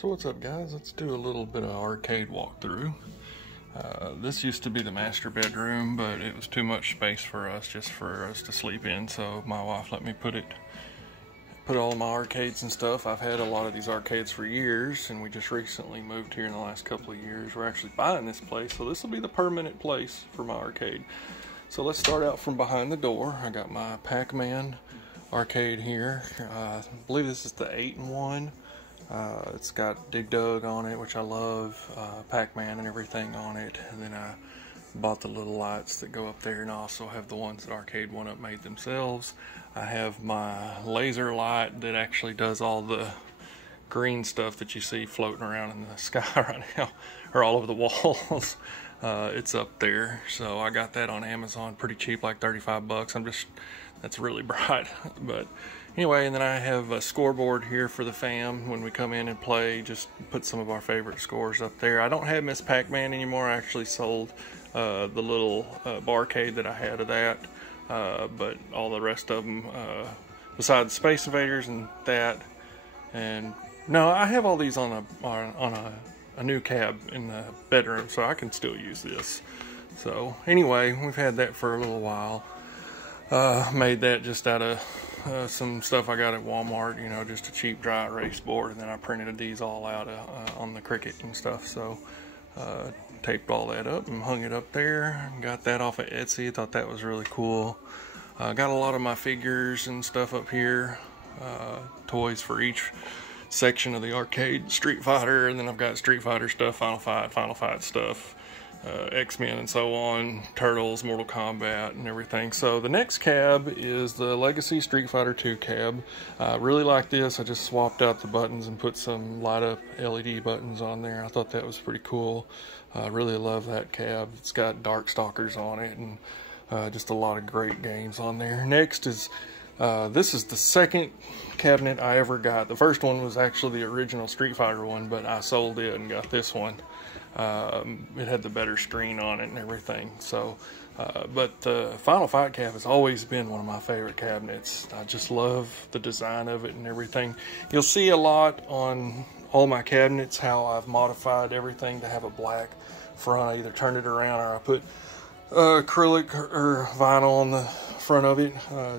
So what's up, guys? Let's do a little bit of arcade walkthrough. This used to be the master bedroom, but it was too much space for us, just for us to sleep in, so my wife let me put all my arcades and stuff. I've had a lot of these arcades for years, and we just recently moved here in the last couple of years. We're actually buying this place, so this will be the permanent place for my arcade. So let's start out from behind the door. I got my Pac-Man arcade here. I believe this is the 8-in-1. It's got Dig Dug on it, which I love, Pac-Man and everything on it, and then I bought the little lights that go up there, and I also have the ones that Arcade 1-Up made themselves. I have my laser light that actually does all the green stuff that you see floating around in the sky right now, or all over the walls. It's up there, so I got that on Amazon pretty cheap, like 35 bucks. That's really bright, but anyway, and then I have a scoreboard here for the fam when we come in and play. Just put some of our favorite scores up there. I don't have Miss Pac-Man anymore. I actually sold the little barcade that I had of that, but all the rest of them, besides Space Invaders and that, and no, I have all these on a new cab in the bedroom, so I can still use this. So anyway, we've had that for a little while. Made that just out of some stuff I got at Walmart, you know, just a cheap dry erase board, and then I printed these all out on the Cricut and stuff. So taped all that up and hung it up there. Got that off of Etsy. Thought that was really cool. Got a lot of my figures and stuff up here, toys for each section of the arcade. Street Fighter, and then I've got Street Fighter stuff, Final Fight stuff, XMen and so on, Turtles, Mortal Kombat and everything. So the next cab is the Legacy Street Fighter 2 cab. I really like this. I just swapped out the buttons and put some light up LED buttons on there. I thought that was pretty cool. I really love that cab. It's got Darkstalkers on it, and just a lot of great games on there. Next is this is the second cabinet I ever got. The first one was actually the original Street Fighter one, but I sold it and got this one. It had the better screen on it and everything. So, but the Final Fight cab has always been one of my favorite cabinets. I just love the design of it and everything. You'll see a lot on all my cabinets how I've modified everything to have a black front. I either turned it around or I put acrylic or vinyl on the front of it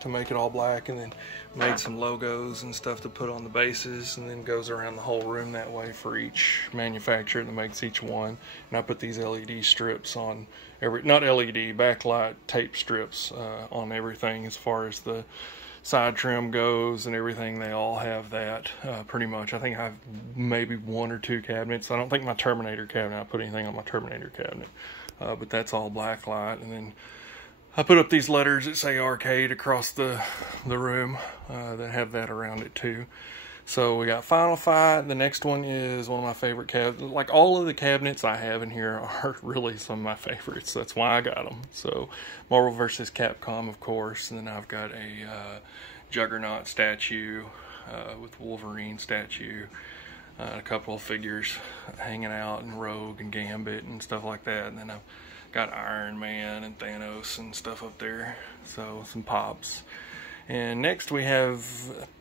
to make it all black, and then made some logos and stuff to put on the bases, and then goes around the whole room that way for each manufacturer that makes each one. And I put these LED strips on not LED, backlight tape strips on everything as far as the side trim goes and everything. They all have that pretty much. I think I have maybe 1 or 2 cabinets. I don't think my Terminator cabinet, I put anything on my Terminator cabinet, but that's all black light. And then I put up these letters that say arcade across the room that have that around it too. So we got Final Fight. The next one is one of my favorite cabinets. Like, all of the cabinets I have in here are really some of my favorites. That's why I got them. So Marvel vs. Capcom, of course. And then I've got a Juggernaut statue with Wolverine statue. A couple of figures hanging out, and Rogue and Gambit and stuff like that. And then I've got Iron Man and Thanos and stuff up there. So some pops. And next we have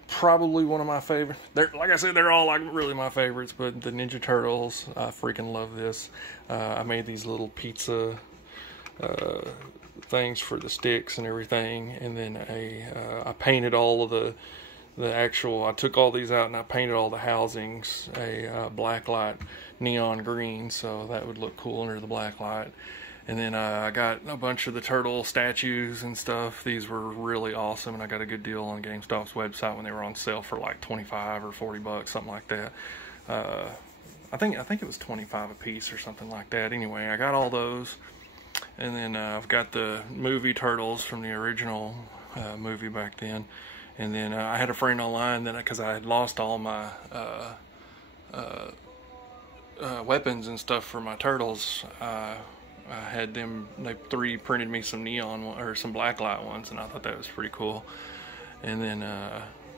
probably one of my favorites. Like I said, they're all like really my favorites, but the Ninja Turtles. I freaking love this. I made these little pizza things for the sticks and everything, and then I painted all of the actual, I took all these out and I painted all the housings a black light neon green, so that would look cool under the black light. And then I got a bunch of the turtle statues and stuff. These were really awesome, and I got a good deal on GameStop's website when they were on sale for like 25 or 40 bucks, something like that. I think it was 25 a piece or something like that. Anyway, I got all those. And then I've got the movie Turtles from the original movie back then. And then I had a friend online that, because I had lost all my weapons and stuff for my Turtles, I had them, they 3D printed me some neon or some blacklight ones, and I thought that was pretty cool. And then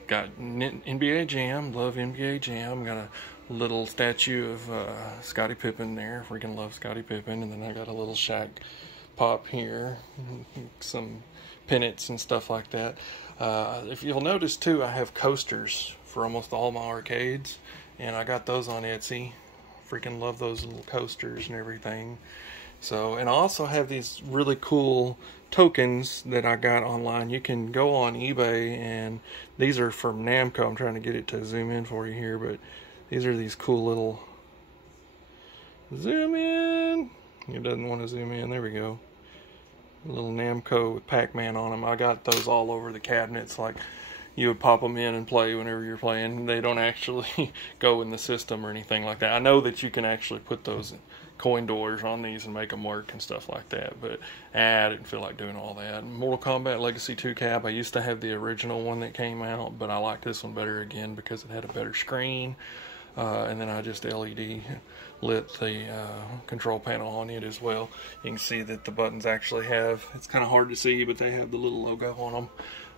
got NBA Jam, love NBA Jam. Got a little statue of Scottie Pippen there, freaking love Scottie Pippen. And then I got a little Shaq pop here, some pennants and stuff like that. If you'll notice too, I have coasters for almost all my arcades, and I got those on Etsy. Freaking love those little coasters and everything. So, and I also have these really cool tokens that I got online. You can go on eBay, and these are from Namco. I'm trying to get it to zoom in for you here, but these are these cool little, zoom in. It doesn't want to zoom in. There we go. A little Namco with Pac-Man on them. I got those all over the cabinets. Like, you would pop them in and play whenever you're playing. They don't actually go in the system or anything like that. I know that you can actually put those coin doors on these and make them work and stuff like that, but I didn't feel like doing all that. Mortal Kombat Legacy 2 cab, I used to have the original one that came out, but I like this one better again because it had a better screen, and then I just LED lit the control panel on it as well. You can see that the buttons actually have, it's kind of hard to see, but they have the little logo on them,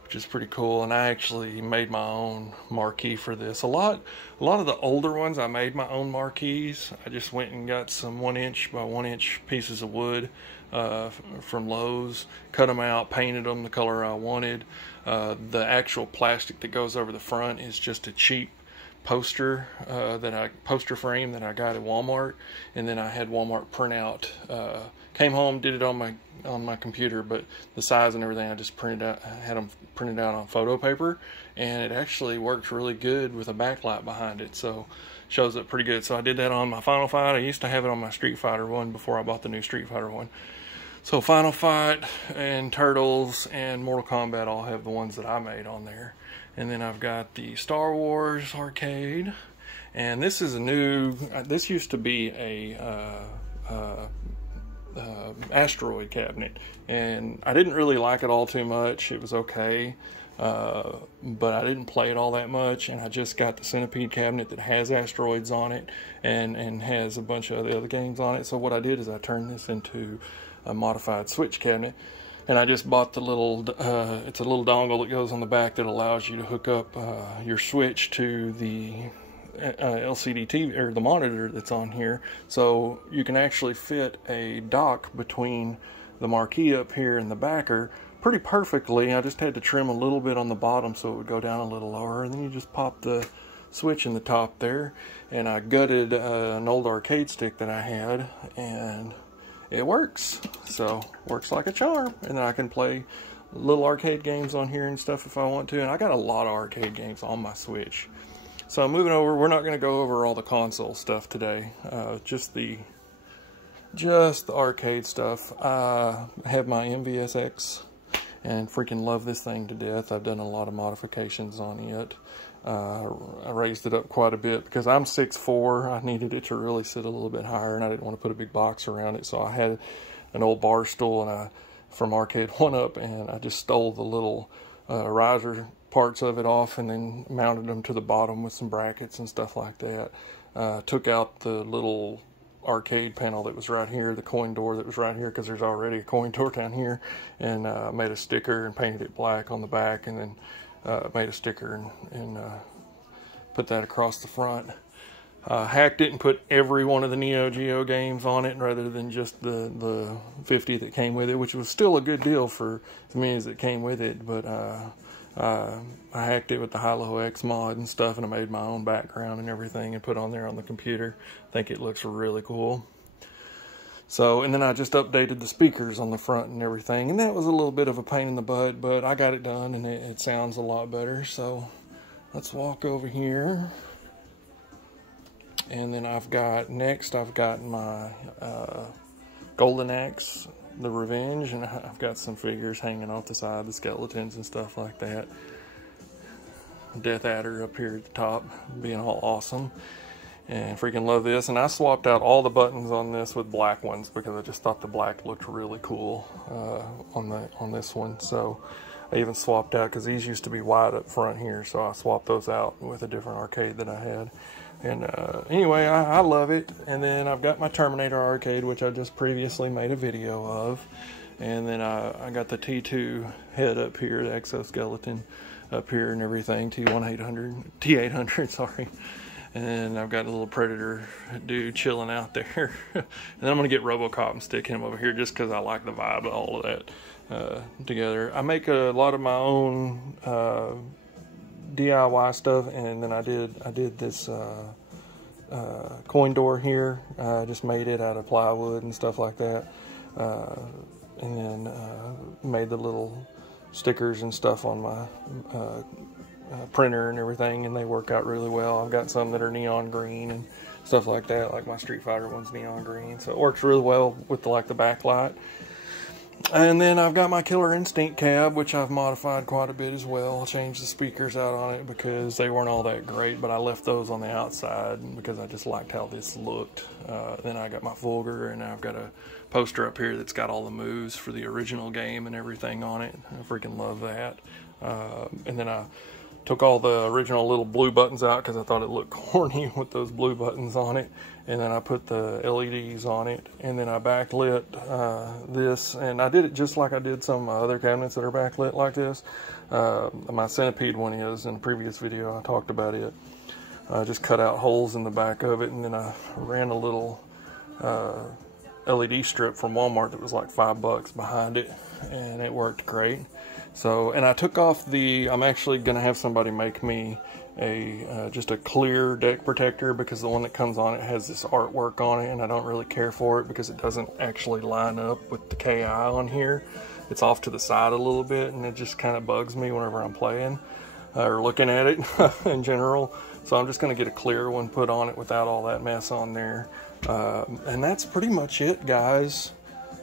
which is pretty cool. And I actually made my own marquee for this. A lot of the older ones, I made my own marquees. I just went and got some 1" by 1" pieces of wood from Lowe's, cut them out, painted them the color I wanted. The actual plastic that goes over the front is just a cheap poster poster frame that I got at Walmart, and then I had Walmart print out. Came home, did it on my computer, but the size and everything I just printed out. I had them printed out on photo paper, and it actually worked really good with a backlight behind it, so shows up pretty good. So I did that on my Final Fight. I used to have it on my Street Fighter one before I bought the new Street Fighter one. So Final Fight and Turtles and Mortal Kombat all have the ones that I made on there. And then I've got the Star Wars arcade, and this is a new, this used to be a asteroid cabinet, and I didn't really like it all too much. It was okay, but I didn't play it all that much, and I just got the Centipede cabinet that has asteroids on it and has a bunch of the other games on it. So what I did is I turned this into a modified Switch cabinet. And I just bought the little, it's a little dongle that goes on the back that allows you to hook up your Switch to the LCD TV, or the monitor that's on here. So you can actually fit a dock between the marquee up here and the backer pretty perfectly. I just had to trim a little bit on the bottom so it would go down a little lower. And then you just pop the Switch in the top there. And I gutted an old arcade stick that I had, and it works. So works like a charm. And then I can play little arcade games on here and stuff if I want to. And I got a lot of arcade games on my Switch. So I'm moving over. We're not going to go over all the console stuff today. Just the arcade stuff. I have my MVSX and freaking love this thing to death. I've done a lot of modifications on it. I raised it up quite a bit because I'm 6'4". I needed it to really sit a little bit higher, and I didn't want to put a big box around it. So I had an old bar stool from Arcade 1-Up, and I just stole the little riser parts of it off and then mounted them to the bottom with some brackets and stuff like that. Took out the little arcade panel that was right here, the coin door that was right here, because there's already a coin door down here, and made a sticker and painted it black on the back, and then made a sticker and put that across the front. Hacked it and put every one of the Neo Geo games on it rather than just the 50 that came with it, which was still a good deal for as many as it came with it. But I hacked it with the Hilo X mod and stuff, and I made my own background and everything and put on there on the computer. I think it looks really cool. So, and then I just updated the speakers on the front and everything, and that was a little bit of a pain in the butt, but I got it done, and it sounds a lot better. So let's walk over here. And then I've got my Golden Axe, the Revenge, and I've got some figures hanging off the side, the skeletons and stuff like that. Death Adder up here at the top, being all awesome. And freaking love this. And I swapped out all the buttons on this with black ones because I just thought the black looked really cool on this one. So I even swapped out, because these used to be white up front here, so I swapped those out with a different arcade that I had. And anyway, I love it. And then I've got my Terminator arcade, which I just previously made a video of. And then I got the T2 head up here, the exoskeleton up here and everything, T800, sorry. And I've got a little Predator dude chilling out there. And then I'm going to get RoboCop and stick him over here just because I like the vibe of all of that together. I make a lot of my own DIY stuff, and then I did this coin door here. I just made it out of plywood and stuff like that. And then made the little stickers and stuff on my printer and everything, and they work out really well. I've got some that are neon green and stuff like that, like my Street Fighter one's neon green, so it works really well with the backlight. And then I've got my Killer Instinct cab, which I've modified quite a bit as well. I changed the speakers out on it because they weren't all that great, but I left those on the outside because I just liked how this looked. Then I got my Vulgar, and I've got a poster up here that's got all the moves for the original game and everything on it. I freaking love that. And then I took all the original little blue buttons out because I thought it looked corny with those blue buttons on it. And then I put the LEDs on it, and then I backlit this, and I did it just like I did some of my other cabinets that are backlit like this. My Centipede one is, in a previous video I talked about it. I just cut out holes in the back of it, and then I ran a little LED strip from Walmart that was like $5 behind it, and it worked great. So, and I took off I'm actually going to have somebody make me just a clear deck protector, because the one that comes on it has this artwork on it, and I don't really care for it because it doesn't actually line up with the KI on here. It's off to the side a little bit, and it just kind of bugs me whenever I'm playing or looking at it in general. So I'm just going to get a clear one put on it without all that mess on there. And that's pretty much it, guys.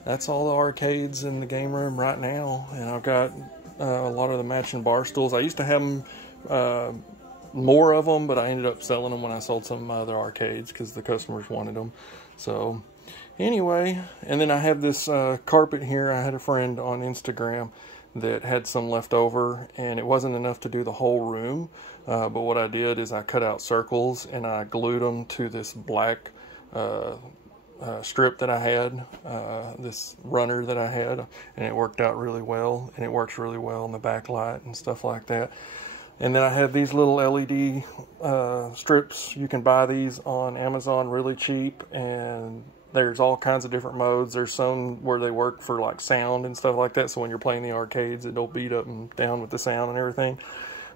That's all the arcades in the game room right now, and I've got a lot of the matching bar stools. I used to have them, more of them, but I ended up selling them when I sold some of my other arcades because the customers wanted them. So anyway, and then I have this carpet here. I had a friend on Instagram that had some left over, and it wasn't enough to do the whole room, but what I did is I cut out circles and I glued them to this black strip that I had, this runner that I had, and it worked out really well, and it works really well in the backlight and stuff like that. And then I have these little LED strips. You can buy these on Amazon really cheap, and there's all kinds of different modes. There's some where they work for like sound and stuff like that, so when you're playing the arcades, it'll beat up and down with the sound and everything.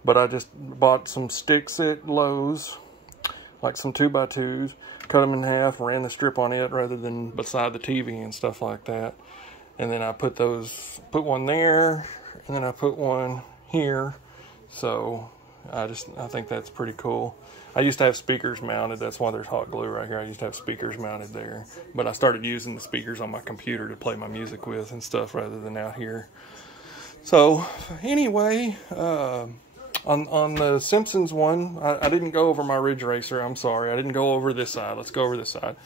But I just bought some sticks at Lowe's, like some 2x2s, cut them in half, ran the strip on it rather than beside the TV and stuff like that. And then I put one there, and then I put one here. So I think that's pretty cool. I used to have speakers mounted. That's why there's hot glue right here. I used to have speakers mounted there, but I started using the speakers on my computer to play my music with and stuff rather than out here. So anyway, on the Simpsons one, I didn't go over my Ridge Racer. I'm sorry, I didn't go over this side. Let's go over this side.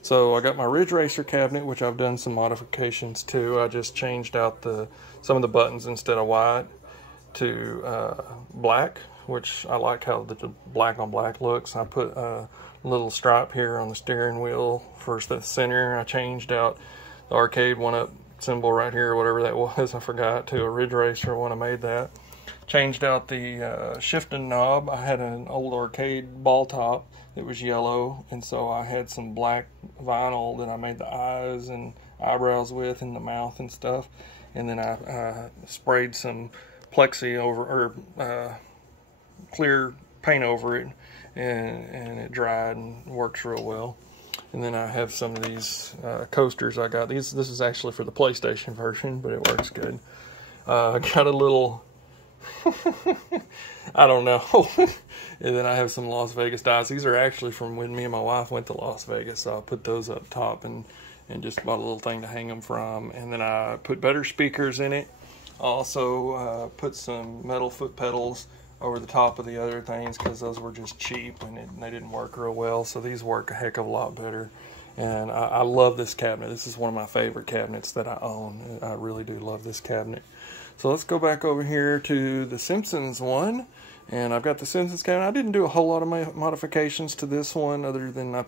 So I got my Ridge Racer cabinet, which I've done some modifications to. I just changed out some of the buttons. Instead of white to black, which I like how the black on black looks. I put a little stripe here on the steering wheel for the center. I changed out the arcade one-up symbol right here, whatever that was, I forgot, to a Ridge Racer when I made that. Changed out the shifting knob. I had an old arcade ball top that was yellow, and so I had some black vinyl that I made the eyes and eyebrows with, and the mouth and stuff. And then I sprayed some plexi over, or clear paint over it, and it dried and works real well. And then I have some of these coasters I got. This is actually for the PlayStation version, but it works good. I got a little I don't know. And then I have some Las Vegas dice. These are actually from when me and my wife went to Las Vegas, so I put those up top and just bought a little thing to hang them from. And then I put better speakers in it. I also put some metal foot pedals over the top of the other things because those were just cheap and they didn't work real well. So these work a heck of a lot better. And I love this cabinet. This is one of my favorite cabinets that I own. I really do love this cabinet. So let's go back over here to the Simpsons one. And I've got the Simpsons cabinet. I didn't do a whole lot of modifications to this one other than I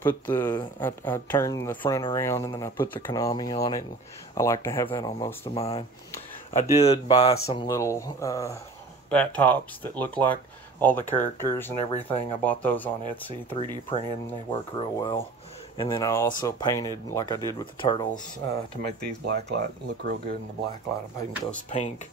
turned the front around and then I put the Konami on it. And I like to have that on most of mine. I did buy some little bat tops that look like all the characters and everything. I bought those on Etsy, 3D printed, and they work real well. And then I also painted, like I did with the turtles, to make these blacklight look real good in the blacklight. I painted those pink.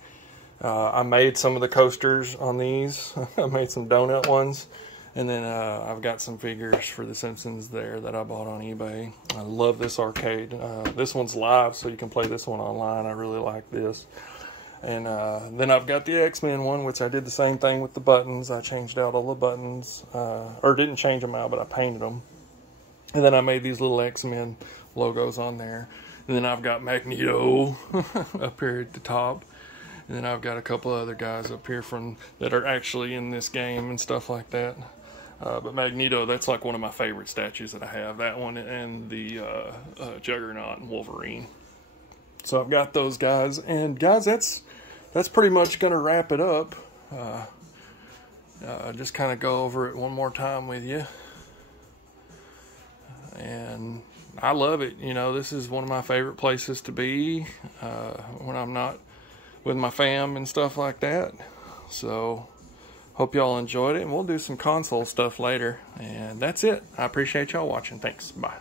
I made some of the coasters on these. I made some donut ones. And then I've got some figures for the Simpsons there that I bought on eBay. I love this arcade. This one's live, so you can play this one online. I really like this. And then I've got the XMen one, which I did the same thing with the buttons. I changed out all the buttons, or didn't change them out, but I painted them. And then I made these little XMen logos on there. And then I've got Magneto up here at the top. And then I've got a couple other guys up here that are actually in this game and stuff like that. But Magneto, that's like one of my favorite statues that I have. That one and the Juggernaut and Wolverine. So I've got those guys. And guys, that's pretty much going to wrap it up. Just kind of go over it one more time with you. And I love it. You know, this is one of my favorite places to be when I'm not with my fam and stuff like that. So hope y'all enjoyed it, and we'll do some console stuff later. And that's it. I appreciate y'all watching. Thanks. Bye.